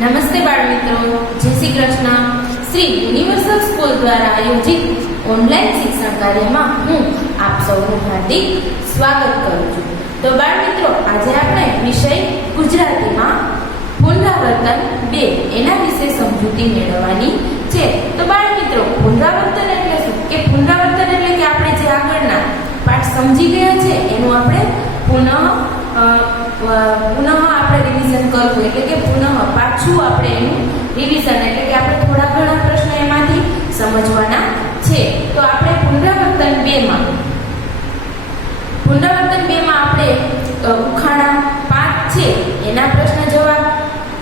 નમસ્તે બાળ મિત્રો, જય શ્રી કૃષ્ણ. શ્રી યુનિવર્સલ સ્કૂલ દ્વારા આયોજિત ઓનલાઈન શિક્ષણ કાર્યમાં હું આપ સૌનું હાર્દિક સ્વાગત કરું છું. તો બાળ મિત્રો, આજે આપણે વિષય ગુજરાતીમાં પુનરાવર્તન 2 એના વિશે સમજૂતી મેળવવાની છે. તો બાળ મિત્રો, પુનરાવર્તન એટલે શું? કે પુનરાવર્તન એટલે કે આપણે જે આગળના પાઠ સમજી ગયા છે એનું આપણે પુનઃ આપણે રિવિઝન કરવું, એટલે કે પાછું આપણે એનું રિવિઝન, એટલે કે આપણે થોડા ઘણા પ્રશ્ન એમાંથી સમજવાના છે. તો આપણે પુનરાવર્તન 2 માં આપણે ઉખાણા 5 છે એના પ્રશ્ન જવાબ,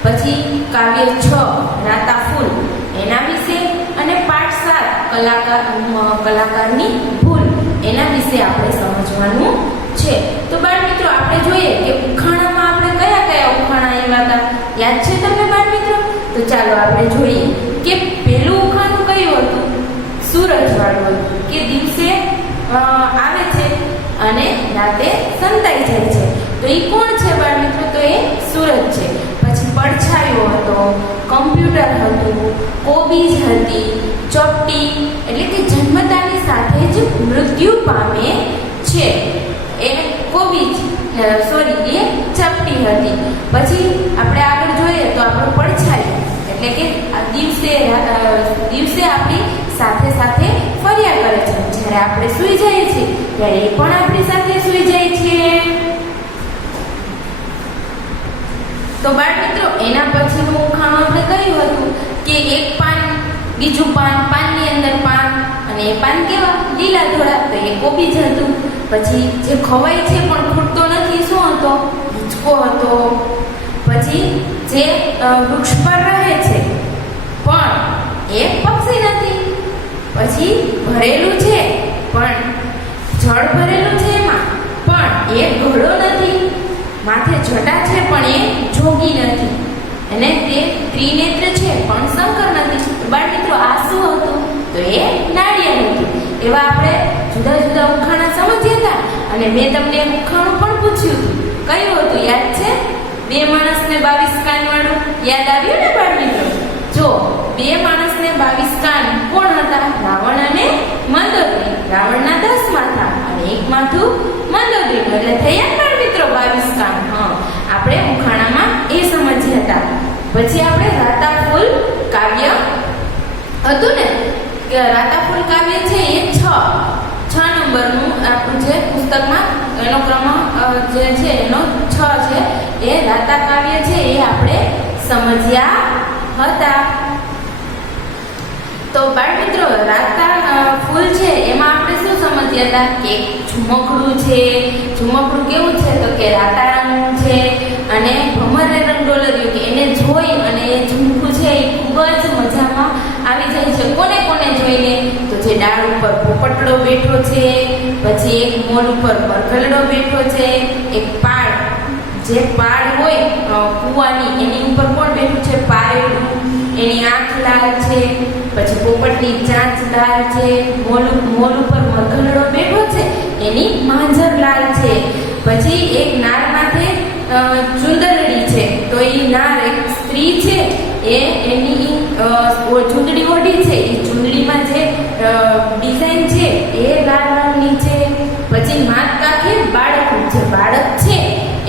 પછી કાવ્ય 6 રાતા ફૂલ એના વિશે, અને પાઠ 7 કલાકારની ભૂલ એના વિશે આપણે સમજવાનું છે. તો બાળ મિત્રો, આપણે જોઈએ કે ઉખાણામાં આપણે કયા કયા ઉખાણા આવ્યા હતા, યાદ છે તમને બાળ મિત્રો? તો ચાલો આપણે જોઈએ કે પહેલું ઉખાણું કયું હતું? સૂરજ વાળું હતું, કે દિવસે આવે છે અને રાતે સંતાઈ જાય છે. તો એ કોણ છે બાળ મિત્રો? તો એ સૂરજ છે. પછી પડછાયો હતો, કમ્પ્યુટર હતું, કોબીજ હતી, ચોપટી એટલે કે જન્મતાની સાથે જ મૃત્યુ પામે છે એ કોબીજ, એ ચપટી હતી. પછી આપણે આગળ જોઈએ તો આપણો પડછાયો એટલે કે દિવસે આપણી સાથે સાથે ફર્યા કરે છે. જ્યારે આપણે સૂઈ જઈએ છીએ ત્યારે એ પણ આપણી સાથે સૂઈ જાય છે. તો બાળ મિત્રો, એના પછીનું ઉખાણું આપણે કહ્યું હતું કે એક પાન, બીજું પાન, પાનની અંદર પાન, અને એ પાન કેવા? લીલા ધોળા. તો એ કોબીજ હતું. પછી જે ખવાય છે પણ ખૂટતો નથી, શું હતો? હિંચકો હતો. પછી જે વૃક્ષ પર રહે છે પણ એ પક્ષી નથી. પછી ભરેલું છે પણ જળ ભરેલું છે એમાં, પણ એ ઘોડો નથી. માથે જટા છે પણ એ જોગી નથી. અને તે ત્રિનેત્ર છે પણ શંકર નથી. બાળ મિત્રો, આ શું હતું? તો એ નાળિયેર હતું. એવા આપણે જુદા જુદા ઉખાણા સમજ્યા હતા. અને મેં તમને એક ઉખાણું પણ પૂછ્યું હતું. કયું હતું? યાદ છે? 2 માણસને 22 કાન વાળું. યાદ આવ્યું ને બાળ મિત્રો? જો 2 માણસને 22 કાન કોણ હતા? રાવણ અને મંદોદરી. રાવણના 10 માથા અને એક માથું મંદોદરીનું, એટલે થયા બાળ મિત્રો 22 કાન. આપણે ઉખાણામાં એ સમજ્યા હતા. પછી આપણે રાતા ફૂલ કાવ્ય હતું ને, કે રાતા ફૂલ કાવ્ય છે એ 6 નંબરનું આપણું જે પુસ્તકમાં એનો ક્રમ જે છે એનો 6 છે. એ રાતા કાવ્ય છે એ આપણે સમજ્યા હતા. તો બાળ મિત્રો, રાતા ફૂલ છે એમાં આપણે શું સમજ્યા હતા? કે ઝુમકડું છે. ઝુમકડું કેવું છે? તો કે રાતા રંગનું છે. અને ભમરે રંગોલર્યું, કે એને જોઈ અને એ ઝુમકું છે એ ખૂબ જ મજામાં આવી જાય છે. કોને કોને જોઈને? તો જે ડાળ ઉપર પોપટડો બેઠો છે, પછી એક મોલ ઉપર બરગલડો બેઠો છે, એક પાળ, જે પાળ હોય કૂવાની એની ઉપર કોણ બેઠું છે? પારેલું. એની આંખ લાલ છે. પછી પોપટની ચાંચ લાલ છે. મોલ ઉપર બરગલડો બેઠો છે, એની માંજર લાલ છે. પછી એક નાર માથે ચુંદડી છે. તો એ નાર એક સ્ત્રી છે, એ એની ચૂંદડી ઓઢી છે. એ ચૂંદડીમાં જે ડિઝાઇન છે એ લાલ રંગની છે. પછી માત કાંખે બાળક, જે બાળક છે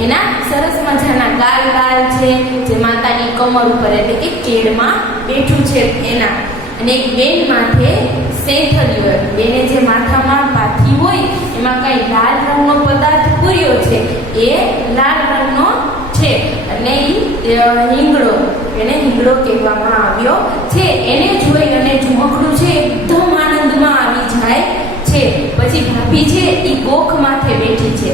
એના સરસ મજાના ગાલ લાલ છે, જે માતાની કમર ઉપર એટલે કે કેળમાં બેઠું છે એના. અને એક બેન માથે સેંથલિયું હોય, બેને જે માથામાં પાથી હોય એમાં કઈ લાલ રંગનો પદાર્થ પૂર્યો છે, એ લાલ રંગનો છે. અને એ હિંગડો, એને હિંગડો કહેવામાં આવ્યો છે. એને જોઈ અને ઝુમકડું છે એકદમ આનંદમાં આવી જાય છે. પછી ભાભી છે એ ગોખ માથે બેઠી છે.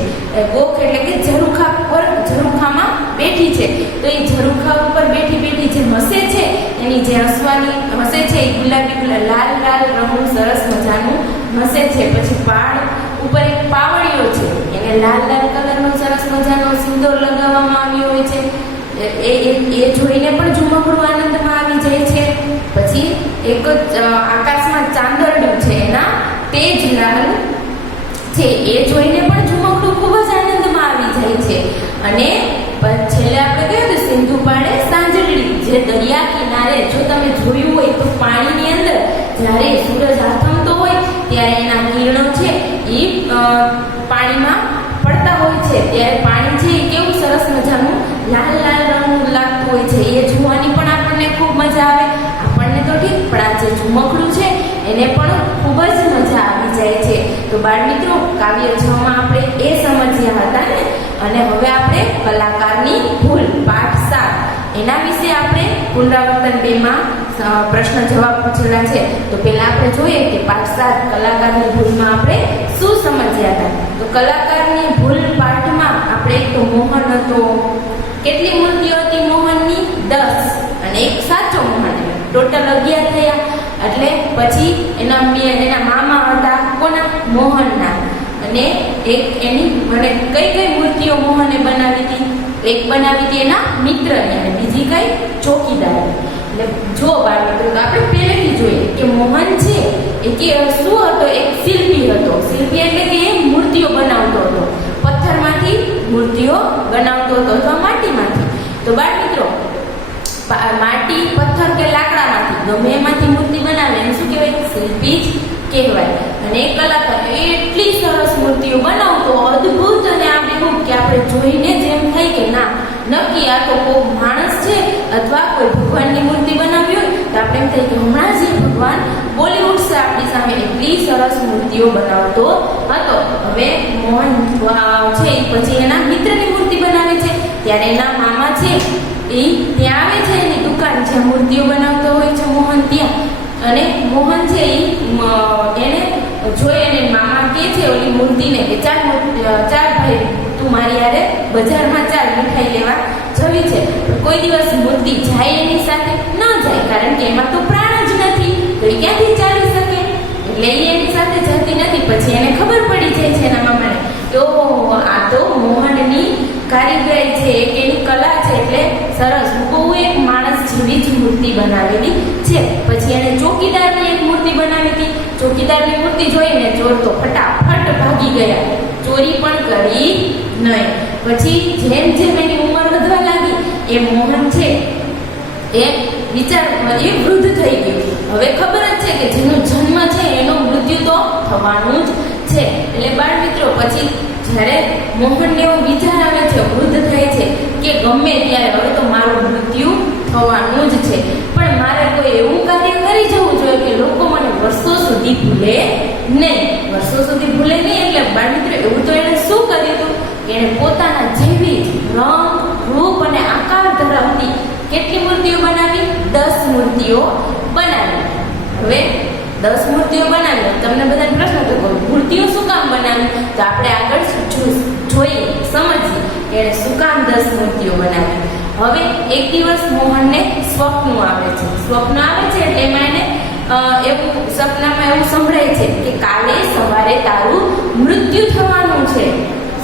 ગોખ એટલે કે ઝરૂખામાં બેઠી છે. તો એ ઝરૂખા ઉપર બેઠી જે હસે છે, એની જે હસવાની હસે છે એ ગુલાબી લાલ રંગનું સરસ મજાનું હસે છે. પછી પાડ ઉપર એક પાવડિયો છે, એને લાલ કલરનો સરસ મજાનો સિંદૂર લગાવવામાં આવ્યો હોય છે. એ જોઈને પણ ઝુમકડું આનંદમાં આવી જાય છે. પછી એક આકાશમાં ચાંદરડું છે, એના તેજ લાલ છે, એ જોઈને પણ ઝુમકડું ખૂબ જ આનંદમાં આવી જાય છે. અને છેલ્લે આપણે કહ્યું સિંધુ પાડે સાંજળી, જે દરિયા કિનારે જો તમે જોયું હોય તો પાણીની અંદર જ્યારે સૂરજ આથમતો હોય ત્યારે એના કિરણો છે એ પાણીમાં પડતા હોય છે, ત્યારે પાણી છે એ કેવું સરસ મજાનું લાલ લાલ રંગનું લાગતું હોય છે. એ જોવાની પણ આપણને ખૂબ મજા આવે. આપણને તો ઠીક, પણ આ જે ઝુમકડું છે એને પણ ખૂબ જ મજા આવી જાય છે. તો બાળ મિત્રો, કાવ્ય 6 માં આપણે એ સમજ્યા હતા ને. અને હવે આપણે કલાકારની ભૂલ પાઠ 7 એના વિશે આપણે પુનરાવર્તન 2 માં પ્રશ્ન જવાબ પૂછેલા છે. તો પહેલા આપણે જોઈએ કે પાઠ 7 કલાકારની ભૂલમાં આપણે શું સમજ્યા હતા. તો કલાકારની ભૂલ પાઠમાં આપણે એક તો મોહન હતો. કેટલી મૂર્તિઓ હતી મોહનની? 10 અને એક સાચો મોહન, ટોટલ 11 થયા. એટલે પછી એના મામા હતા કોના? મોહનના. અને એક એની મને કઈ મૂર્તિઓ મોહને બનાવી હતી? એક બનાવી હતી એના મિત્રની અને બીજી કઈ? ચોકીદાર. એટલે જો બાળ મિત્રો, તો આપણે પહેલેથી જોઈએ કે મોહન છે એ કે શું હતો? એક શિલ્પી હતો. શિલ્પી એટલે કે એ મૂર્તિઓ બનાવતો હતો. પથ્થરમાંથી મૂર્તિઓ બનાવતો હતો અથવા માટીમાંથી. તો બાળ મિત્રો, માટી, પથ્થર કે લાકડામાંથી ગમે એમાંથી મૂર્તિ બનાવે એને શું કહેવાય? શિલ્પી જ કહેવાય. અને એ કલાકાર એટલી સરસ મૂર્તિઓ બનાવતો, અદ્ભુત અને આબેહૂબ કે આપણે જોઈને જ એમ થાય કે ના, નક્કી આ તો કોઈ માણસ છે અથવા કોઈ ભગવાનની મૂર્તિ બનાવી હોય તો આપણે એમ થાય કે હમણાં જ ભગવાન બોલી ઉઠશે આપણી સામે. એટલી સરસ મૂર્તિઓ બનાવતો હતો. હવે મોહન છે એ પછી એના મિત્રની મૂર્તિ બનાવે છે. ત્યારે એના મામા છે એ ત્યાં આવે છે, એની દુકાન જ્યાં મૂર્તિઓ બનાવતો હોય છે મોહન ત્યાં. અને મોહન છે એને જોઈ અને મામા કહે છે ઓલી મૂર્તિને કે ચાલ ભાઈ, તું મારી યારે બજારમાં ચાલ, મીઠાઈ લેવા જવી છે. કોઈ દિવસ મૂર્તિ જાય એની સાથે? ન જાય, કારણ કે એમાં તો પ્રાણ જ નથી, તો એ ક્યાંથી ચાલી શકે? એટલે એ એની સાથે જતી નથી. પછી એને ખબર પડી જાય છે એના મામાને કે ઓહો, આ તો મોહનની કારીગરી છે, એક એની કલા છે. એટલે સરસ, બહુ એક માણસ જેવી જ મૂર્તિ બનાવેલી છે. પછી એને ચોકીદારની એક મૂર્તિ બનાવી હતી. ચોકીદારની મૂર્તિ જોઈને ચોર તો ફટાફટ ભાગી ગયા, ચોરી પણ કરી નહીં. પછી જેમ જેમ એની ઉંમર વધવા લાગી એ મોહન છે એ વૃદ્ધ થઈ ગયું. હવે ખબર જ છે કે જેનો જન્મ છે એનો મૃત્યુ તો થવાનું જ છે. એટલે બાળ મિત્રો, પછી જ્યારે મોહનને એવો વિચાર આવે છે, વૃદ્ધ થાય છે કે ગમે ત્યારે હવે તો મારું મૃત્યુ થવાનું જ છે, પણ મારે કોઈ એવું કાર્ય કરી જવું જોઈએ કે લોકો મને વર્ષો સુધી ભૂલે નહીં. વર્ષો સુધી ભૂલે નહીં એટલે બાળ મિત્રો, એવું તો એણે શું કર્યું હતું? એણે પોતાના જેવી રંગ, રૂપ અને આકાર ધરાવતી કેટલી મૂર્તિઓ બનાવી? 10 મૂર્તિઓ બનાવી. હવે 10 મૂર્તિઓ બનાવી. તમને બધાને પ્રશ્ન તો કરું, મૂર્તિઓ શું કામ બનાવી? તો આપણે આગળ જોઈએ, સમજીએ એણે શું કામ 10 મૂર્તિઓ બનાવી. હવે એક દિવસ મોહનને સ્વપ્ન આવે છે. સ્વપ્ન આવે છે એટલે એમાં એને એવું સપનામાં એવું સંભળાય છે કે કાલે સવારે તારું મૃત્યુ થવાનું છે.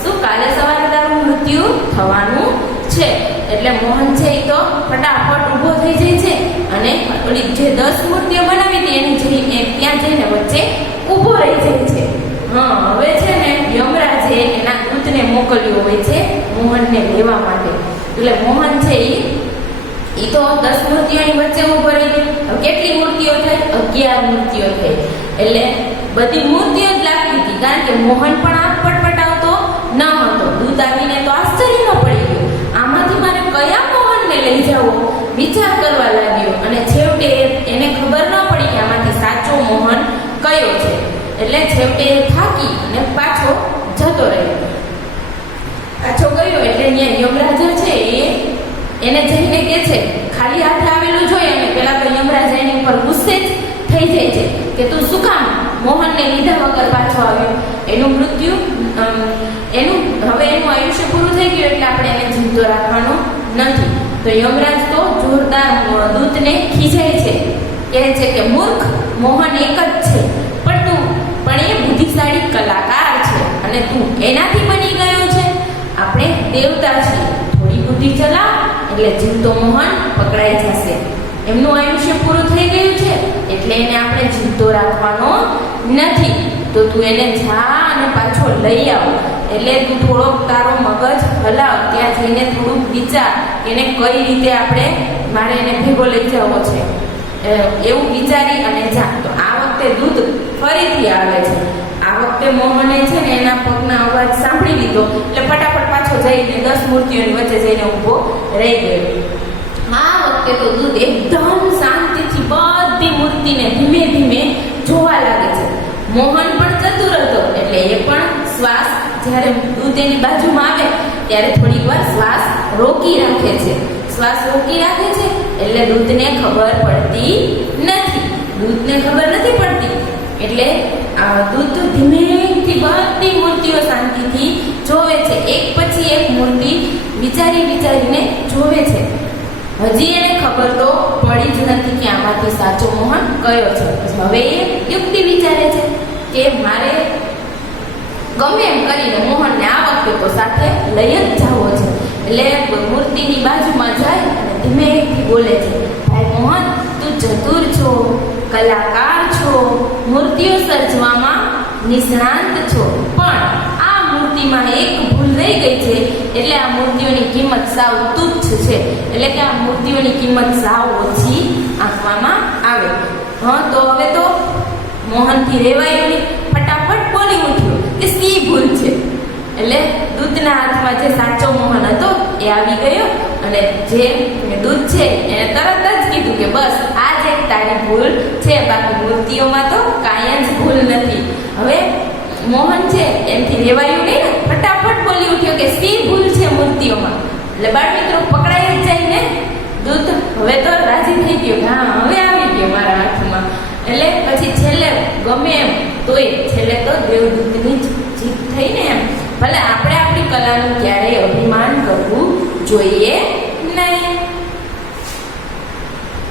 શું? કાલે સવારે તારું મૃત્યુ થવાનું છે. એટલે મોહન છે એ તો ફટાફટ ઊભો થઈ જાય છે અને ઓલી જે 10 મૂર્તિઓ બનાવી હતી એને ત્યાં જઈને વચ્ચે ઊભો રહી જાય છે. હવે છે ને યમરાજે એના દૂતને મોકલ્યો હોય છે મોહનને લેવા માટે. એટલે મોહન છે એ તો 10 મૂર્તિઓની વચ્ચે ઊભો રહી ગયો. કેટલી મૂર્તિઓ થઈ? 11 મૂર્તિઓ થઈ. એટલે બધી મૂર્તિઓ જ લાગતી હતી, કારણ કે મોહન પણ આંખ પટપટાવતો ન હતો. દૂત આવીને તો આશ્ચર્યમાં પડી ગયો, આમાંથી મારે કયા મોહનને લઈ જવો વિચાર કરવા લાગ્યો. અને છેવટે એને ખબર ન પડી કે આમાંથી સાચો મોહન કયો છે. એટલે છેવટે થાકી અને પાછો જતો રહ્યો. પાછો ગયો એટલે અહીંયા યમરાજા છે એને જઈને કહે છે, ખાલી હાથે આવેલું જોઈ અને પેલા તો યમરાજા એની ઉપર ગુસ્સે જ થઈ જાય છે કે તું શું કામ મોહનને લીધા વગર પાછો આવ્યો? એનું મૃત્યુ એનું આયુષ્ય પૂરું થઈ ગયું એટલે આપણે એને જીવતો રાખવાનો નથી. તો યમરાજ તો જોરદાર દૂતને ખીજાય છે, કહે છે કે મૂર્ખ, મોહન એક જ છે, પણ એ બુદ્ધિશાળી કલાકાર છે અને તું એનાથી બની ગયો છે. આપણે દેવતા છીએ, થોડી બુદ્ધિ ચલાવ એટલે જીવતો મોહન પકડાઈ જશે. એમનું આયુષ્ય પૂરું થઈ ગયું છે એટલે એને આપણે જીવતો રાખવાનો નથી. તો તો તું એને જા અને પાછો લઈ આવ. એટલે તું થોડોક તારો મગજ હલાવ, ત્યાં જઈને થોડુંક વિચાર કે એને કઈ રીતે આપણે મારે એને ભેગો લઈ જવો છે, એવું વિચારી અને જા. તો આ વખતે દૂત ફરીથી આવે છે. આ વખતે મોહને છે ને એના પગના અવાજ સાંભળી લીધો એટલે ફટાફટ પાછો જઈને 10 મૂર્તિઓની વચ્ચે જઈને ઊભો રહી ગયો. આ વખતે તો દૂત એકદમ શાંતિથી બધી મૂર્તિને ધીમે ધીમે જોવા લાગે છે. મોહન પણ ચતુર હતો એટલે એ પણ શ્વાસ, જ્યારે દૂત એની બાજુમાં આવે ત્યારે થોડીક વાર શ્વાસ રોકી રાખે છે. શ્વાસ રોકી રાખે છે એટલે દૂતને ખબર પડતી નથી. દૂતને ખબર નથી પડતી એટલે દૂત ધીમેથી બધી મૂર્તિઓ શાંતિથી જોવે છે. એક પછી એક મૂર્તિ વિચારીને જોવે છે. હજી એને ખબર તો પડી જ નથી કે આમાંથી સાચો મોહન કયો છે. હવે એ યુક્તિ વિચારે છે કે મારે ગમે એમ કરીને મોહનને આ વખતે તો સાથે લઈ જ જવો છે. એટલે મૂર્તિની બાજુમાં જાય અને ધીમેથી બોલે છે, ભાઈ મોહન, તું ચતુર છો, કલાકાર છો, મૂર્તિઓ સર્જવામાં નિષ્ણાંત છો, પણ આ મૂર્તિમાં એક ભૂલ રહી ગઈ છે એટલે આ મૂર્તિઓની કિંમત સાવ તુચ્છ છે. એટલે કે આ મૂર્તિઓની કિંમત સાવ ઓછી આંકવામાં આવે. તો હવે તો મોહનથી રહેવાયું નહીં, ફટાફટ બોલી ઉઠ્યો કે શી ભૂલ છે. એટલે દૂતના હાથમાં જે સાચો મોહન હતો એ આવી ગયો અને જે દૂત છે એને તરત જ કીધું કે બસ આ જ એક તારી ભૂલ છે, બાકી મૂર્તિઓમાં તો કાંઈ જ ભૂલ નથી. હવે મોહન છે એમથી રહેવાયું નહીં ને, ફટાફટ બોલી ઉઠ્યો કે શી ભૂલ છે મૂર્તિઓમાં. એટલે બાળ મિત્રો પકડાઈ જ જાય ને દૂત. હવે તો રાજી થઈ ગયો કે હા હવે આવી ગયો મારા હાથમાં. એટલે પછી છેલ્લે ગમે એમ તોય છેલ્લે તો દેવદૂતની જીત થઈ ને એમ. ભલે આપણે આપણી કલાનું ક્યારેય અભિમાન કરવું જોઈએ નહીં.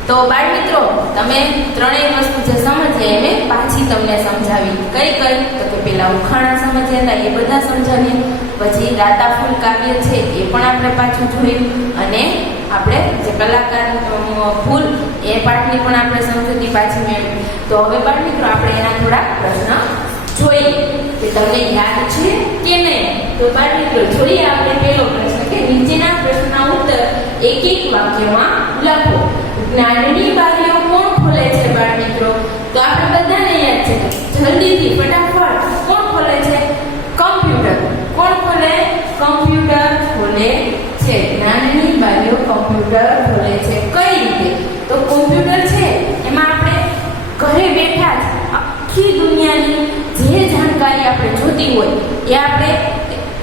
તો બાળ મિત્રો તમે ત્રણેય વસ્તુ જે સમજ્યા એ મેં પાછી તમને સમજાવી. કઈ તો કે પેલા ઉખાણા સમજ્યા હતા એ બધા સમજાવીએ, પછી રાતા ફૂલ કાવ્ય છે એ પણ આપણે પાછું જોયું, અને આપણે જે કલાકાર ફૂલ એ પાઠની પણ આપણે સમજૂતી પાછી મેળવી. તો હવે બાળ મિત્રો આપણે એના થોડા પ્રશ્ન જોઈએ કે તમને યાદ છે કે નહીં. તો બાળ મિત્રો જોઈએ આપણે પહેલો પ્રશ્ન કે નીચેના પ્રશ્નના ઉત્તર એક એક વાક્યમાં લખો. જ્ઞાનની બારીઓ કોણ ખોલે છે બાળ મિત્રો? તો આપણે બધાને યાદ છે, જલ્દીથી ફટાફટ કોણ ખોલે છે? કમ્પ્યુટર. કોણ ખોલે? કમ્પ્યુટર ખોલે છે. જ્ઞાનની બારીઓ કમ્પ્યુટર ખોલે છે. કઈ રીતે? તો કમ્પ્યુટર છે એમાં આપણે ઘરે બેઠા જ આખી દુનિયાની જે જાણકારી આપણે જોતી હોય એ આપણે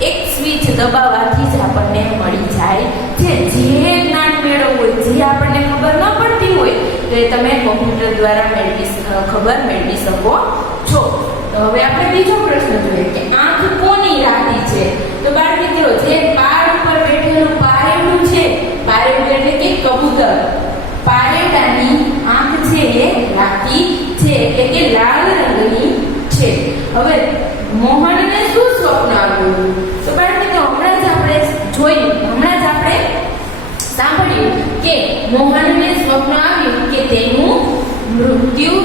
એક સ્વિચ દબાવવાથી જ આપણને મળી જાય છે. જે જ્ઞાન મેળવવું હોય, જે આપણને ખબર ન પડતી હોય તો એ તમે કમ્પ્યુટર દ્વારા ખબર મેળવી શકો છો. તો હવે આપણે બીજો પ્રશ્ન જોઈએ કે આંખ કોની રાતી છે? તો બાળ મિત્રો જે પાર ઉપર બેઠેલું પારેલું છે, પારેલું એટલે કે કબૂતર, પારેલાની આંખ છે એ રાતી છે, એટલે કે લાલ રંગની છે. હવે મોહનને શું સ્વપ્ન આવ્યું? તો બાળ મિત્રો હમણાં જ આપણે જોયું, હમણાં જ આપણે સાંભળ્યું કે મોહનને સ્વપ્ન આવ્યું કે તેનું મૃત્યુ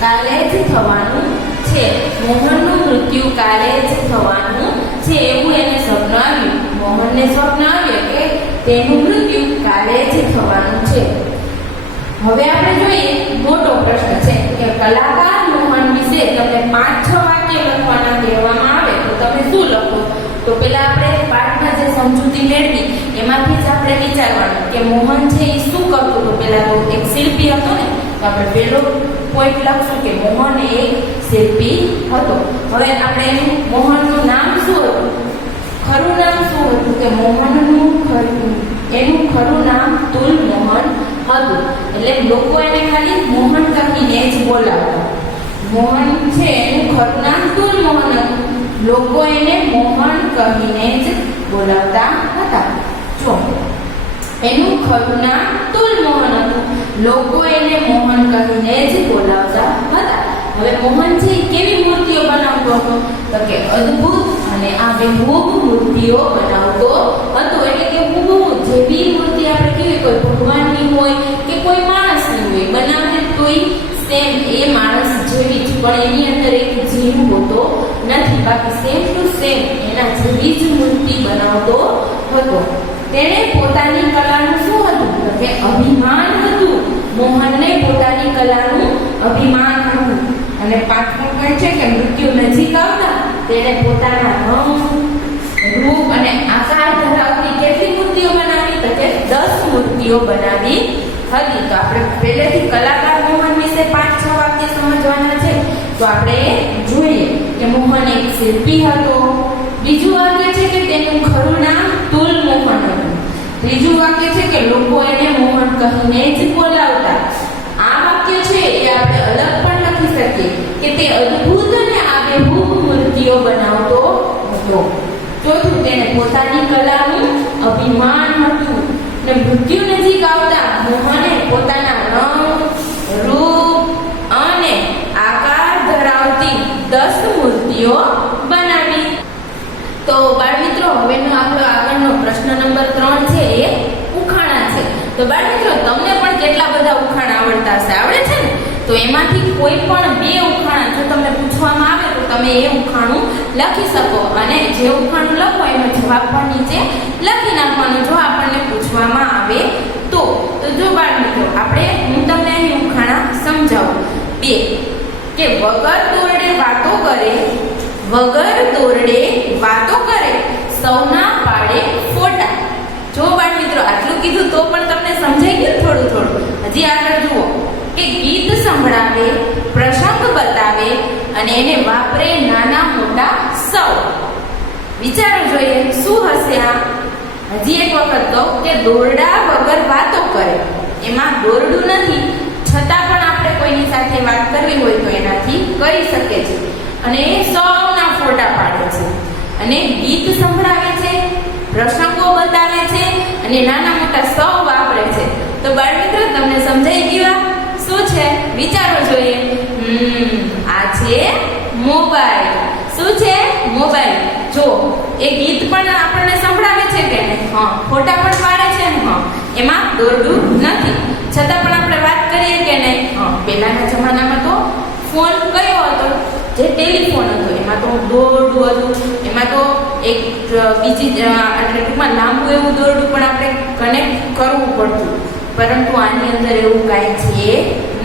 કાલે જ થવાનું છે. મોહનનું મૃત્યુ કાલે જ થવાનું છે એવું એને સ્વપ્ન આવ્યું. મોહનને સ્વપ્ન આવ્યું કે તેનું મૃત્યુ કાલે જ થવાનું છે. હવે આપણે જોઈએ મોટો પ્રશ્ન છે કે કલાકાર મોહન વિશે તમને 5-6 વાક્ય લખવાના કહેવામાં આવે તો તમે શું લખો? તો પેલા આપણે પાઠમાં જે સમજૂતી મેળવી એમાંથી જ આપણે વિચારવાનું કે મોહન છે એ શું કરતો હતો. પેલા તો એક શિલ્પી હતો ને, તો આપણે પેલો પોઈન્ટ લખશું કે મોહન એક શિલ્પી હતો. હવે આપણે એનું મોહનનું નામ શું હતું? ખરું નામ શું હતું? કે એનું ખરું નામ તુલ મોહન હતું. એટલે લોકો એને ખાલી મોહન કહીને જ બોલાવતા. મોહન છે એનું ખરું નામ તુલ મોહન હતું, લોકો એને મોહન કહીને જ બોલાવતા હતા. જો એનું ખરું નામ તુલ મોહન હતું, લોકો એને મોહન કહીને જ બોલાવતા હતા. હવે મોહન છે કેવી મૂર્તિઓ બનાવતો હતો? તો કે અદ્ભુત અને આબેહૂબ મૂર્તિઓ બનાવતો હતો. એટલે કે હૂબહૂ જેવી મૂર્તિ આપણે કેવી કોઈ ભગવાનની હોય કે કોઈ માણસની હોય બનાવે તોય સેમ એ માણસ જેવી જ, પણ એની અંદર એક જીવ બાકી સેમ ટુ સેમ એના જેવી જ મૂર્તિ બનાવતો હતો. તેણે પોતાની કલાનું શું હતું તો કે અભિમાન હતું. મોહનને પોતાની કલાનું અભિમાન હતું. અને પાંચમો પોઈન્ટ છે કે મૃત્યુ નજીક આવતા તેણે પોતાના રંગ, રૂપ અને આકાર ધરાવતી કેટલી મૂર્તિઓ બનાવી તો કે 10 મૂર્તિઓ બનાવી હતી. તો આપણે પહેલેથી કલાકાર મોહન વિશે 5-6 વાક્ય સમજવાના છે. તો આપણે જોઈએ કે મોહન એક શિલ્પી હતો. બીજું વાક્ય છે કે તેનું ખરું નામ તુલ મોહન હતું. ત્રીજું વાક્ય છે કે લોકો એને મોહન કહીને જ બોલાવતા. આ વાક્ય છે એ આપણે અલગ પણ લખી શકીએ કે તે અદ્ભુત અને આબેહૂબ મૂર્તિઓ બનાવતો હતો. ચોથું, તેને પોતાની કલાનું અભિમાન હતું. ને મૃત્યુ નજીક આવતા મોહને પોતાના રંગ, રૂપ અને આકાર ધરાવતી 10 મૂર્તિઓ બનાવી. તો બાળમિત્રો, હવેનો આપણો આગળનો પ્રશ્ન નંબર 3 છે એ ઉખાણા છે. તો બાળમિત્રો, તમને પણ કેટલા બધા ઉખાણા આવડતા હશે, આવડે છે ને? તો એમાંથી કોઈ પણ 2 ઉખાણા જો તમને પૂછવામાં આવે તો તમે એ ઉખાણું લખી શકો અને જે ઉખાણું લખો એનો જવાબ પણ નીચે લખી નાખવાનો જો આપણને પૂછવામાં આવે તો. જો બાળમિત્રો, હું તમને અહીં ઉખાણા સમજાવું. 2 કે વગર દોરડે વાતો કરે સૌના પાડે ફોટા. જો બાળમિત્રો, આટલું કીધું તો પણ તમને સમજાઈ ગયું થોડું. હજી આગળ જુઓ કે ગીત સંભળાવે, પ્રસંગ બતાવે અને એને વાપરે નાના મોટા સૌ. વિચારો જોઈએ શું હશે આ. હજી એક વખત કહું કે દોરડા વગર વાતો કરે. એમાં દોરડું નથી, છતાં પણ આપણે કોઈની સાથે વાત કરવી હોય તો એનાથી કરી શકે છે. અને એ સૌના ફોટા પાડે છે. અને ગીત સંભળાવે છે, પ્રસંગો બતાવે છે અને નાના મોટા સૌ વાપરે છે. તો બાળમિત્રો, તમને સમજાઈ ગયું શું છે? વિચારો જોઈએ. આ છે મોબાઈલ. શું છે? મોબાઈલ. જો એ ગીત પણ આપણને સંભળાવે છે કે નહીં? ફોટા પણ પાડે છે ને? એમાં દોરડું નથી, છતાં પણ આપણે વાત કરીએ કે નહીં? પહેલાના જમાનામાં તો ફોન કયો હતો? જે ટેલિફોન હતો એમાં તો દોરડું હતું. એમાં તો એક બીજી એટલે ટૂંકમાં લાંબુ એવું દોરડું પણ આપણે કનેક્ટ કરવું પડતું. પરંતુ આની અંદર એવું કાંઈ છે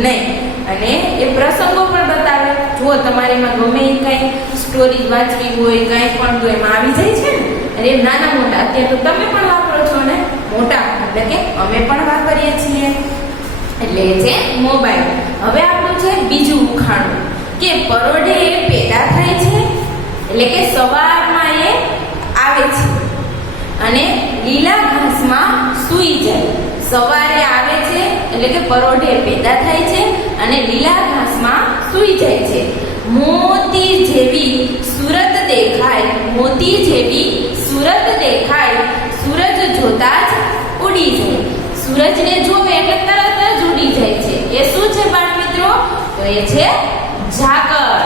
નહીં. અને એ પ્રસંગો પણ બતાવે. જો તમારેમાં ગમે એ કાંઈ સ્ટોરી વાંચવી હોય કાંઈ પણ તો એમાં આવી જાય છે ને. અને એ નાના મોટા અત્યારે તો તમે પણ વાપરો છો ને, મોટા એટલે કે અમે પણ વાપરીએ છીએ. એટલે એ છે મોબાઈલ. હવે આપણું છે બીજું ઉખાણું કે પરોઢે એ પેદા થાય છે એટલે કે સવારમાં એ આવે છે અને લીલા ઘાસમાં સૂઈ જાય. સવારે આવે છે એટલે કે પરોઢે પેદા થાય છે અને લીલા ઘાસમાં સૂઈ જાય છે. મોતી જેવી સુરત દેખાય, સૂરજ જોતા જ ઉડી જાય. સૂરજને જોવે એટલે તરત જ ઉડી જાય છે. એ શું છે બાળમિત્રો? તો એ છે ઝાકળ.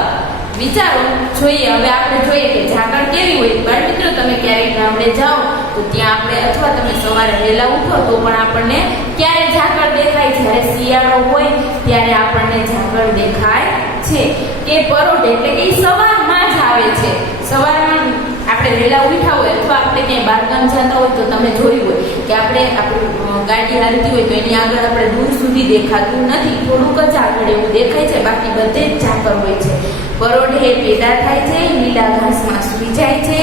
વિચારો જોઈએ. હવે આપણે જોઈએ કે ઝાકળ કેવી હોય. બાળમિત્રો, તમે ક્યારેક ગામડે જાઓ તો ત્યાં આપણે અથવા તમે સવારે વહેલા ઉઠો તો પણ આપણને ક્યારે ઝાકળ દેખાય? જ્યારે શિયાળો હોય ત્યારે આપણને ઝાકળ દેખાય છે. કે પરોઢ એટલે કે સવારમાં જ આવે છે. સવારમાં આપણે વહેલા ઉઠ્યા હોય અથવા આપણે ક્યાંય બહારગામ જતા હોય તો તમે જોયું હોય કે આપણે આપણી ગાડી હાલતી હોય તો એની આગળ આપણે દૂર સુધી દેખાતું નથી, થોડુંક જ આગળ એવું દેખાય છે, બાકી બધે જ ઝાકળ હોય છે. પરોઢે પેદા થાય છે, લીલા ઘાસમાં સૂઈ જાય છે.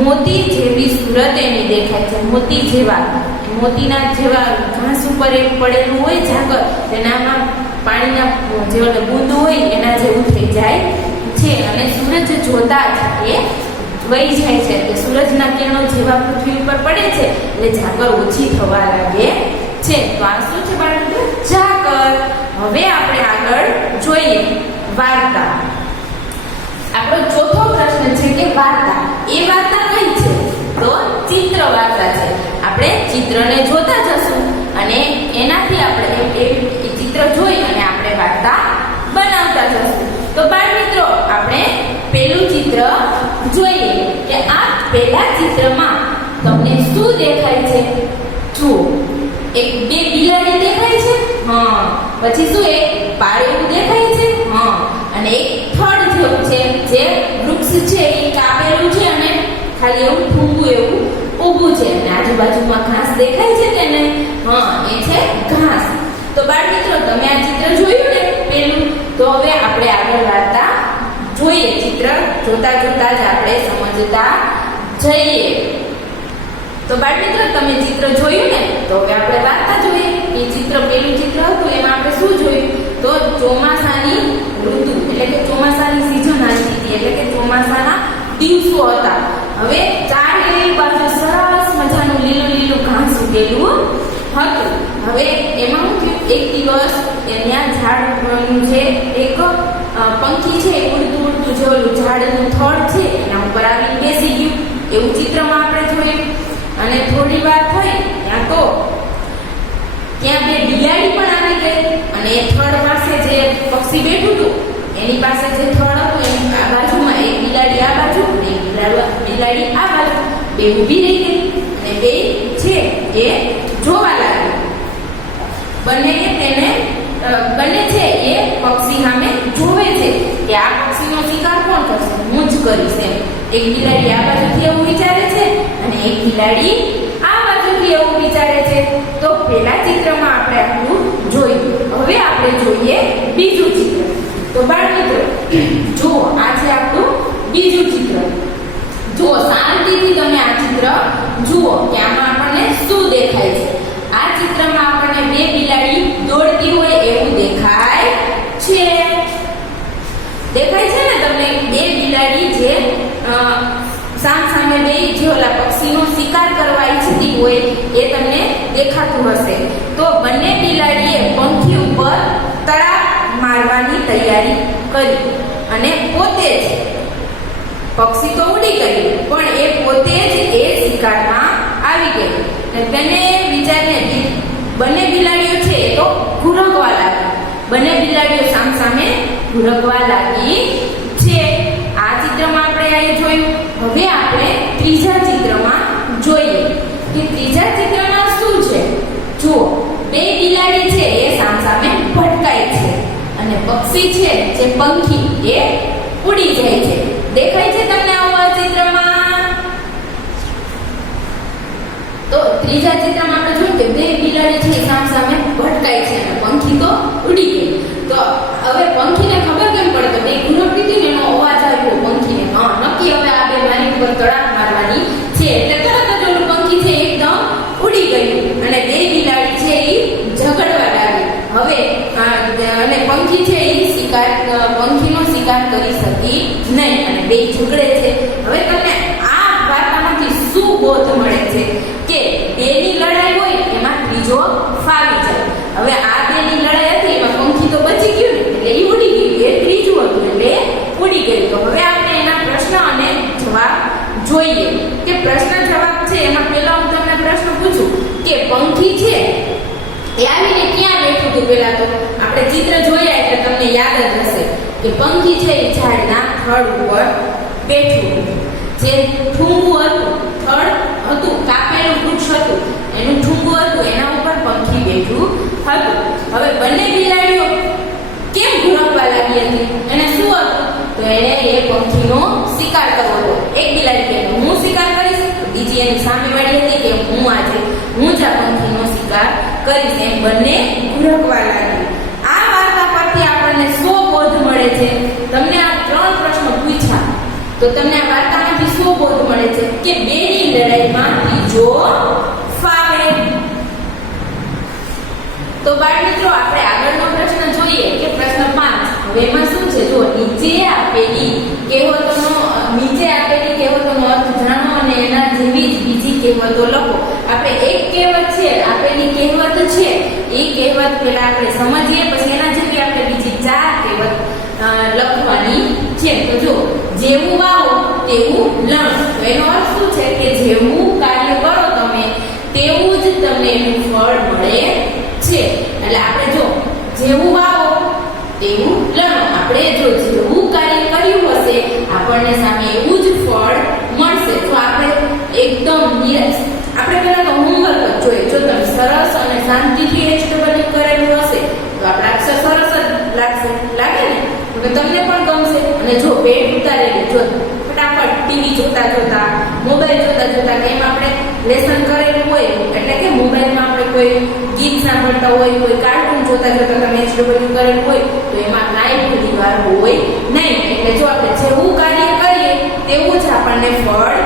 મોતી જેવી સુરત એની દેખાય છે. મોતી જેવા, મોતીના જેવા ઘાસ ઉપર એક પડેલું હોય ઝાકળ, તેનામાં પાણીના જે બૂંદ હોય એના જેવું થઈ જાય છે. અને સૂરજ જોતા જ એ વહી જાય છે. કે સૂરજના કિરણો જેવા પૃથ્વી ઉપર પડે છે એટલે ઝાકળ ઓછી થવા લાગે છે. તો આ શું છે બાળકો? ઝાકળ. હવે આપણે આગળ જોઈએ વાર્તા. આપણો ચોથો પ્રશ્ન છે કે વાર્તા. એ વાર્તા કઈ છે? તો ચિત્ર વાર્તા છે. આપણે ચિત્રને જોતા જશું અને એનાથી આપણે એ ચિત્ર જોઈ અને આપણે વાર્તા બનાવતા જશું. તો બાળમિત્રો, આપણે પહેલું ચિત્ર જોઈએ કે આ પહેલા ચિત્રમાં તમને શું દેખાય છે? જુઓ, એક બે બિલાડી દેખાય છે. પછી શું એક પાળેલું દેખાય છે. અને એક થડ જેવું છે જે વૃક્ષ છે એ ખાલી એવું ઠૂંગું એવું ઊભું છે અને આજુબાજુમાં ઘાસ દેખાય છે કે નહીં? હા, એ છે ઘાસ. તો બાળ મિત્રો, તમે આ ચિત્ર જોયું ને પેલું? તો હવે આપણે આગળ વાર્તા જોઈએ. ચિત્ર જોતા જોતા જ આપણે સમજતા જઈએ. તો બાળ મિત્રો, તમે ચિત્ર જોયું ને? તો હવે આપણે વાર્તા જોઈએ. એ ચિત્ર પેલું ચિત્ર હતું, એમાં આપણે શું જોયું? તો ચોમાસાની ઋતુ એટલે કે ચોમાસાની સિઝન આવી હતી, એટલે કે ચોમાસાના દિવસો હતા. હવે ચારે બાજુ સરસ મજાનું લીલું લીલું ઘાસ ઉગેલું હતું. હવે એમાં શું થયું? એક દિવસ ત્યાં ઝાડનું જે એક પંખી છે ઉડતું ઉડતું જે ઓલું ઝાડનું થડ છે એના ઉપર આવીને બેસી ગયું. એવું ચિત્રમાં આપણે જોયું. અને થોડી વાર થઈ ત્યાં બે બિલાડી પણ આવી ગઈ અને એ થડ પાસે જે પક્ષી બેઠું હતું એની પાસે જે થડ હતું એની આ બાજુમાં એક બિલાડી આ બાજુ અને એક બિલાડી આ બાજુ બે ઊભી રહી ગઈ અને બે છે એ જોવા લાગી. બંને છે એ પક્ષી સામે જોવે છે કે આ પક્ષીનો શિકાર કોણ કરશે? હું જ કરીશ એમ. એક બિલાડી આ બાજુથી એવું વિચારે છે અને એક બિલાડી આ બાજુથી એવું વિચારે છે. તો પહેલા ચિત્રમાં આપણે આટલું જોયું. હવે આપણે જોઈએ બીજું ચિત્ર. તો બાળ મિત્રો, જુઓ, આ છે આપણું બીજું ચિત્ર. જુઓ, શાંતિથી તમે આ ચિત્ર જુઓ કે આમાં આપણને શું દેખાય છે. આ ચિત્રમાં આપણને બે બિલાડી દોડતી હોય એવું દેખાય છે. દેખાય છે ને તમને? બે બિલાડી જે સામે બે જે ઓલા પક્ષીનો શિકાર કરવા ઈચ્છતી હોય એ તમને દેખાતું હશે. તો બંને બિલાડીએ પંખી ઉપર તડાપ મારવાની તૈયારી કરી અને પોતે જ પક્ષી તો ઉડી ગયું પણ એ પોતે જ એ શિકારમાં આવી ગઈ. તેને વિચારીને બંને બિલાડીઓ છે એ તો ઘુરકવા લાગી. બંને બિલાડીઓ સામે ઘુરકવા લાગી છે. આ ચિત્રમાં આપણે અહીં જોયું. હવે આપણે ત્રીજા ચિત્રમાં જોઈએ કે ત્રીજા ચિત્રમાં શું છે. જુઓ, બે બિલાડી છે એ સામે ભટકાય છે અને પક્ષી છે જે પંખી એ ઉડી જાય છે. દેખાય છે તમને આવા ચિત્રમાં? તો ત્રીજા ચિત્રમાં આપણે જોયું કે બે બિલાડી છે સામે ભટકાય છે અને પંખી તો ઉડી ગઈ. તો હવે પંખીને ખબર કેમ પડે? તો બે ઘુરકતી હતી ને એનો અવાજ આવ્યો પંખીને. હા, નક્કી હવે આ બે મારી ઉપર તડાપ મારવાની છે. એટલે તરત જ ઓલું પંખી છે એકદમ ઉડી ગયું અને બે બિલાડી છે એ ઝઘડવા લાગી. હવે અને પંખી છે એ પંખીનો શિકાર કરી શકી નહીં અને બે ઝઘડે છે. હવે તમને આ વાર્તામાંથી શું બોધ મળે છે? કે બેની લડાઈ હોય એમાં ત્રીજો ફાવી જાય. હવે આ બેની લડાઈ હતી એમાં પંખી તો બચી ગયું ને એટલે એ ઉડી ગયું. એ ત્રીજું હતું એટલે ઉડી ગયું. તો હવે આપણે એના પ્રશ્ન અને જવાબ જોઈએ કે પ્રશ્ન જવાબ છે એમાં પહેલા હું તમને પ્રશ્ન પૂછું કે પંખી છે એ આવીને ક્યાં બેઠું હતું? પહેલા તો આપણે ચિત્ર જોયા એટલે તમને યાદ જ હશે કે પંખી છે એ ઝાડના થડ ઉપર બેઠું. જે ઠૂંગું હતું, થડ હતું, કાપેલું વૃક્ષ હતું, એનું ઠૂંગું હતું, એના ઉપર પંખી બેઠું હતું. હવે બંને બિલાડીઓ કેમ ઘુરકવા લાગી હતી? એને શું હતું? તો એને એ પંખીનો શિકાર કરવો હતો. એક બિલાડી કહે હું શિકાર કરીશ, બીજી એની સામેવાળી હતી કે હું જ આ પંખીનો શિકાર કરીશ. એમ બંને ઘુરકવા લાગી. આ વાર્તા પરથી આપણને શું બોધ મળે છે? તમને આ 3 પ્રશ્ન પૂછ્યા તો તમને આ વાર્તામાંથી શું બોધ મળે છે? કે બેની લડાઈમાં ત્રીજો ફાવે. તો બાળ મિત્રો, આપણે આગળનો પ્રશ્ન જોઈએ કે પ્રશ્ન 5. હવે એમાં શું છે? જો નીચે આપેલી કહેવતોનો અર્થ જાણો અને એના જેવી જ બીજી કહેવતો લખો. આપણે એક કહેવત છે, આપેલી કહેવત છે, એ કહેવત પહેલા આપણે સમજીએ, પછી એના જેવી આપણે બીજી 4 કહેવત લખવાની છે. તો જો, જેવું વાવો તેવું લણો. તો એનો અર્થ શું છે? કે જેવું કાર્ય કરો તમે તેવું જ તમને એનું ફળ મળે છે. એટલે આપણે જો જેવું વાવો તેવું લણો. આપણે જો જેવું કાર્ય કર્યું હશે આપણને સામે એવું જ ફળ મળશે. તો આપણે એકદમ આપણે પહેલા તો હોમવર્ક જ જોઈએ. જો તમે સરસ અને શાંતિથી HW કરેલું હશે તો આપણા અક્ષર સરસ જ લાગે ને? તો તમને પણ ગમશે. અને જો પેટ ઉતારેલું જો ફટાફટ ટીવી જોતા મોબાઈલ જોતા કે એમ આપણે લેસન કરેલું હોય, એટલે કે મોબાઈલમાં આપણે કોઈ ગીત સાંભળતા હોય, કોઈ કાર્ટૂન જોતા તમે HW કરેલું હોય તો એમાં કાંઈ ઘણી વાર હોય નહીં. એટલે જો આપણે જેવું કાર્ય કરીએ તેવું જ આપણને ફળ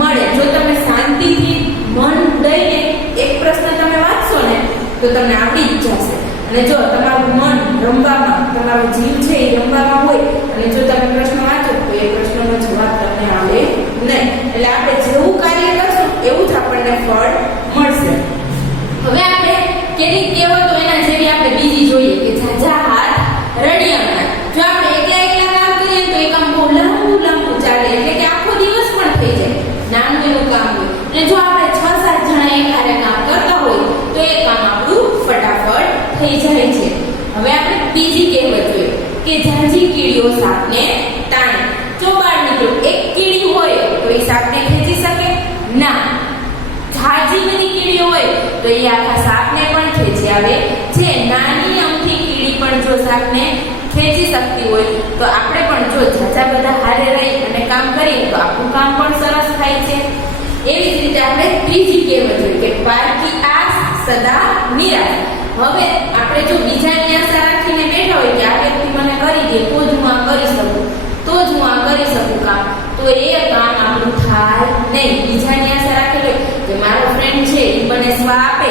મળે. જો તમે શાંતિથી મન દઈને એક પ્રશ્ન તમે વાંચશો ને તો તમને આવડી જ જશે. અને જો તમારું મન રમવામાં, તમારો જીવ છે એ રમવામાં હોય અને જો તમે પ્રશ્ન વાંચો તો એ પ્રશ્નનો જવાબ તમને આવે નહીં. એટલે આપણે જેવું કાર્ય કરશું એવું જ આપણને ફળ મળશે. હવે આપણે કેટલીક કહેવતો એના જેવી આપણે બીજી જોઈએ કે ઝાઝા હાથ રળિયામણા. જો આપણે એકલા કામ કરીએ તો એ કામ બહુ લાંબુ ચાલે, એટલે કે આખો દિવસ પણ થઈ જાય, નાનું એવું કામ હોય. અને જો આપણે 6-7 જણા એકહારે કામ કરતા હોય તો એ કામ આપણું ફટાફટ થઈ જાય છે. હવે આપણે બીજી કહેવત જોઈએ કે ઝાઝી કીડીઓ સાપને તાણે. જો બાળ મિત્રો એક કીડી હોય તો એ સાપને ખેંચી શકે ના. ઝાઝી બધી કીડીઓ હોય તો એ આખા સાપને પણ ખેંચી આવે છે. નાની અમથી કીડી પણ જો સાપને ખેંચી શકતી હોય તો આપણે પણ જો ઝાઝા બધા હારે રહી અને કામ કરીએ તો આપણું કામ પણ સરસ થાય છે. એવી જ રીતે આપણે ત્રીજી કહેવત જોઈએ કે પારકી આસ સદા નિરાશ. હવે આપણે જો બીજાની આશા રાખીને બેઠા હોય કે આ વ્યક્તિ મને કરી દે તો જ હું આ કરી શકું, તો જ હું આ કરી શકું કામ, તો એ કામ આપણું થાય નહીં. બીજાની આશા રાખેલી હોય કે મારો ફ્રેન્ડ છે એ મને સ્વા આપે,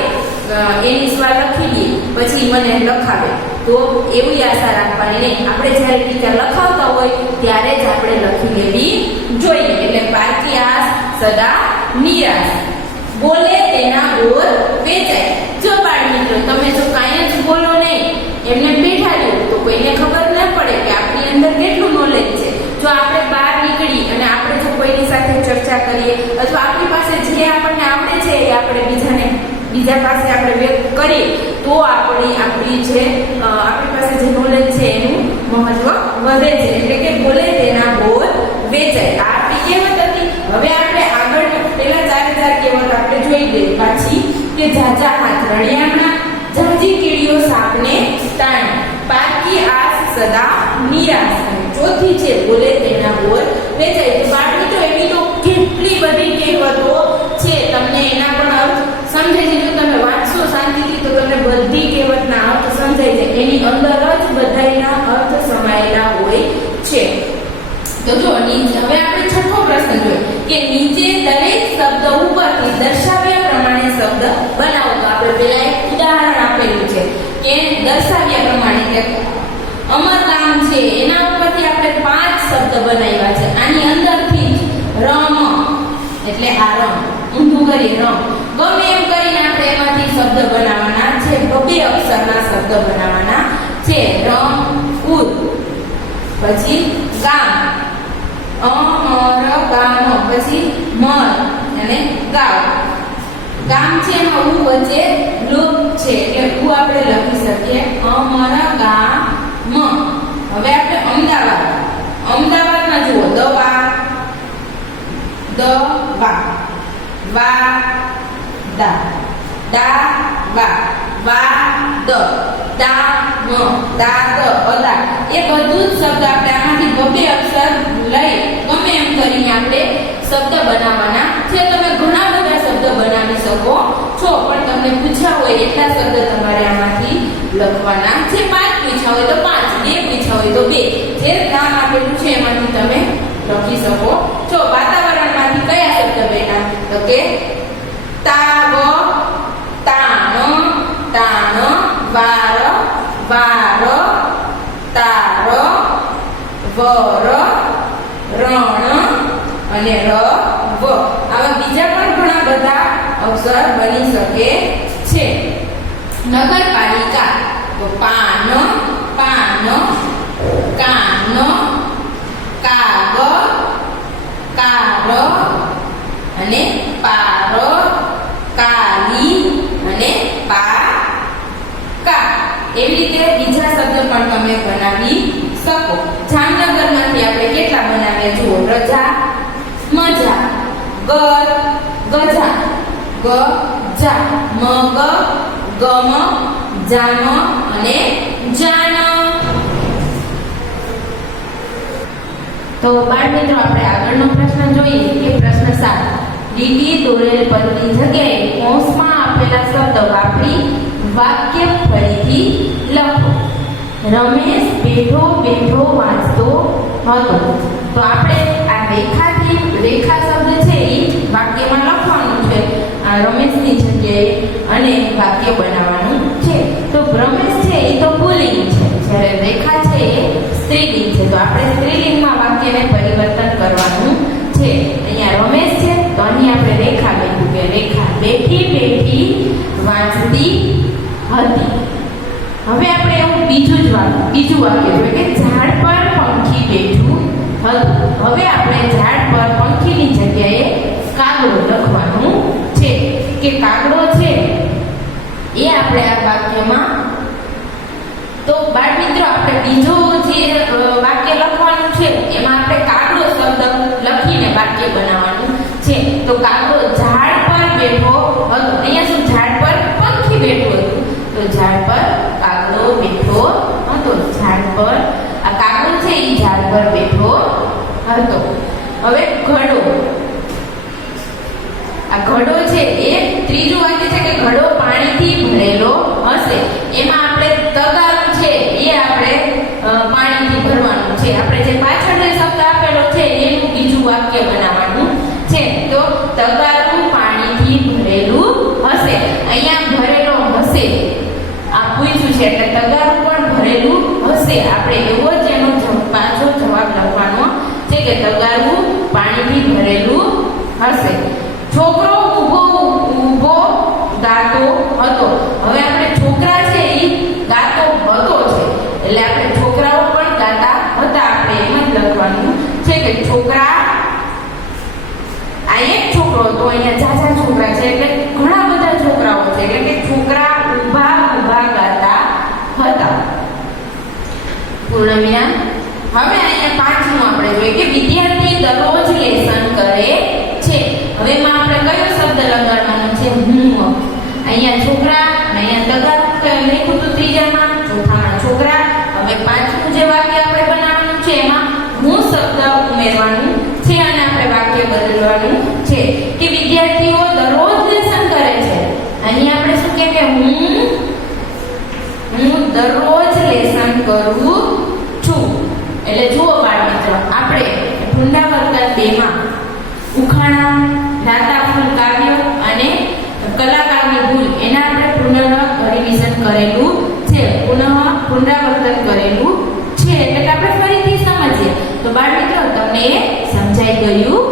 એની સ્વા લખી દે પછી મને લખાવે, તો એવી આશા રાખવાની નહીં. આપણે જ્યારે ટીચર લખાવતા હોય ત્યારે જ આપણે લખી લેવી જોઈએ. એટલે પારકી આસ સદા નિરાશ. બોલે તેના બોર વેચાય. જો બાળ મિત્રો તમે જો કાંઈ જ બોલો નહીં, એમને બેઠા રહ્યો તો કોઈને ખબર ના પડે કે આપણી અંદર કેટલું નોલેજ છે. જો આપણે બહાર નીકળી અને આપણે જો કોઈની સાથે ચર્ચા કરીએ અથવા આપણી પાસે જે આપણને આવડે છે એ આપણે બીજા પાસે આપણે વ્યક્ત કરીએ તો આપણી પાસે જે નોલેજ છે એનું મહત્વ વધે છે. એટલે કે બોલે તેના બોર વેચાય. આ આપણી કહેવત હતી. હવે આપણે આગળ પેલા 4 કહેવત આપણે જોઈ લઈએ પાછી કે ઝાઝા હાથ રળિયામણા, ઝાઝી કીડીઓ સાપને તાણે, પારકી આસ સદા નિરાશ. ચોથી છે બોલે તેના બોર વેચાય. તો બાળ મિત્રો એવી તો કેટલી બધી કહેવતો છે, તમને એના પણ અર્થ સમજાય છે. જો તમે વાંચશો શાંતિથી તો તમને બધી કહેવતના અર્થ સમજાય છે. એની અંદર જ બધાયના અર્થ સમાયેલા હોય છે. તો જો હવે આપણે છઠ્ઠો પ્રશ્ન જોઈએ કે નીચે દરેક શબ્દ ઉપરથી દર્શાવ્યા પ્રમાણે શબ્દ બનાવો. તો આપણે પહેલા એક ઉદાહરણ આપેલું છે કે દર્શાવ્યા પ્રમાણે અમર ગામ છે એના ઉપરથી આપણે 5 શબ્દ બનાવ્યા છે. આની અંદરથી રમ, એટલે આ રમ ઊંધું કરી રમ, ગમે એમ કરીને આપણે એમાંથી શબ્દ બનાવવાના છે. 2 અક્ષરના શબ્દ બનાવવાના છે. રમ ઉદ, પછી ગામ, અમર ગામ, પછી મર અને ગાવ. ગામ છે એમાં ઉ વચ્ચે લોપ છે એટલે ઉ આપણે લખી શકીએ અમર ગામ. હવે આપણે અમદાવાદમાં જુઓ દવા, વા દા, વા દ, દા દ, અદા. એ બધું જ શબ્દ આપણે આમાંથી 2 અક્ષર લઈ ગમે એમ કરીને આપણે શબ્દ બનાવવાના છે. તમે ઘણા બધા શબ્દ બનાવી શકો છો, પણ તમને પૂછ્યા હોય એટલા શબ્દ તમારે આમાંથી લખવાના છે. 5 પૂછ્યા હોય તો 5, 2 પૂછ્યા હોય તો 2, જે નામ આપેલું છે એમાંથી તમે લખી શકો છો. વાતાવરણમાંથી કયા શબ્દ બેઠા? તો કે તાવ, તાણ, વાર, તાર, વર, રણ અને રવ. આવા બીજા પણ ઘણા બધા અક્ષર બની શકે છે. નગરપાલિકા તો પાન, કાન, કાગ, કાર અને પાર, કાલી અને પાકા. એવી રીતે બીજા શબ્દ પણ તમે બનાવી શકો. જામનગરમાંથી આપણે કેટલા બનાવ્યા જુઓ. રજા, મજા, ગર, ગજા, ગજા, મગ, ગમ, જામ અને જાન. તો બાળ મિત્રો આપણે આગળનો પ્રશ્ન જોઈએ કે પ્રશ્ન 7 લીટી દોરેલ પદની જગ્યાએ કૌંસમાં આપેલા શબ્દ વાપરી વાક્ય ફરીથી લખો. રમેશ બેઠો બેઠો વાંચતો હતો. તો આપણે આ રેખા શબ્દ છે એ વાક્યમાં લખવાનું છે આ રમેશની જગ્યાએ અને વાક્ય બનાવવાનું છે. તો રમેશ છે એ તો પુલ્લિંગ છે, જ્યારે રેખા છે એ સ્ત્રીલિંગ છે. તો આપણે સ્ત્રીલિંગમાં વાક્યને પરિવર્તન કરવાનું છે. અહીંયા રમેશ છે તો અહીં આપણે રેખા લખ્યું કે રેખા બેઠી બેઠી વાંચતી હતી. હવે આપણે એવું બીજું વાક્ય જોઈએ કે ઝાડ પર પંખી બેઠું હતું. હવે આપણે ઝાડ પર પંખીની જગ્યાએ કાગડો લખવાનું છે કે કાગડો છે એ આપણે આ વાક્યમાં. તો બાળ મિત્રો આપણે બીજો જે વાક્ય લખવાનું છે એમાં આપણે કાગડો શબ્દ લખીને વાક્ય બનાવવાનું છે. તો કાગડો ઝાડ પર બેઠો હતો. અહીંયા શું ઝાડ પર પંખી બેઠું હતું, તો ઝાડ પર કાગડો બેઠો હતો. ઝાડ પર આ કાગડો છે એ ઝાડ પર બેઠો હતો. હવે ઘડો, આ ઘડો છે એ ત્રીજું વાક્ય છે કે ઘડો પાણીથી ભરેલો હશે. એમાં આપણે તગારું છે એ આપણે પાણીથી ભરવાનું છે. આપણે જે પાછળ શબ્દ આપેલો છે એનું બીજું વાક્ય બનાવવાનું છે. તો તગારું પાણીથી ભરેલું હશે. અહીંયા ભરેલો હશે આ પૂછ્યું છે એટલે તગારું પણ ભરેલું હશે. આપણે એવો જ એનો પાછો જવાબ લખવાનો છે કે તગારું પાણીથી ભરેલું હશે. છોકરો ઊભો ગાતો હતો. હવે આપણે છોકરા છે એ ગાતો હતો છે એટલે આપણે છોકરાઓ પણ ગાતા હતા. આપણે એમ જ લખવાનું છે કે છોકરા, આ એક છોકરો હતો, અહીંયા ઝાઝા છોકરા છે એટલે ઘણા બધા છોકરાઓ છે એટલે કે છોકરા ઊભા ગાતા હતા. પૂર્ણવિરામ. હવે અહીંયા પાંચમું આપણે જોઈએ કે વિદ્યાર્થી દરરોજ લેસન કરે છે. હવે એમાં આપણે કયો શબ્દ લગાડવાનો છે? હું. અહીંયા છોકરા અને અહીંયા તગાર લખ્યું હતું ત્રીજામાં, ચોથામાં છોકરા. હવે પાંચમું જે વાક્ય આપણે બનાવવાનું છે એમાં હું શબ્દ ઉમેરવાનું છે અને આપણે વાક્ય બદલવાનું છે કે વિદ્યાર્થીઓ દરરોજ લેસન કરે છે. અહીં આપણે શું કહે કે હું દરરોજ લેસન કરું છું. એટલે જુઓ બાળ મિત્રો, આપણે પુનરાવર્તન 2 માં ઉખાણા, દાતાફૂલ કાવ્ય અને કલાકારની ભૂલ એના આપણે રિવિઝન કરેલું છે, પુનરાવર્તન કરેલું છે એટલે કે આપણે ફરીથી સમજીએ. તો બાળ મિત્રો તમને એ સમજાઈ ગયું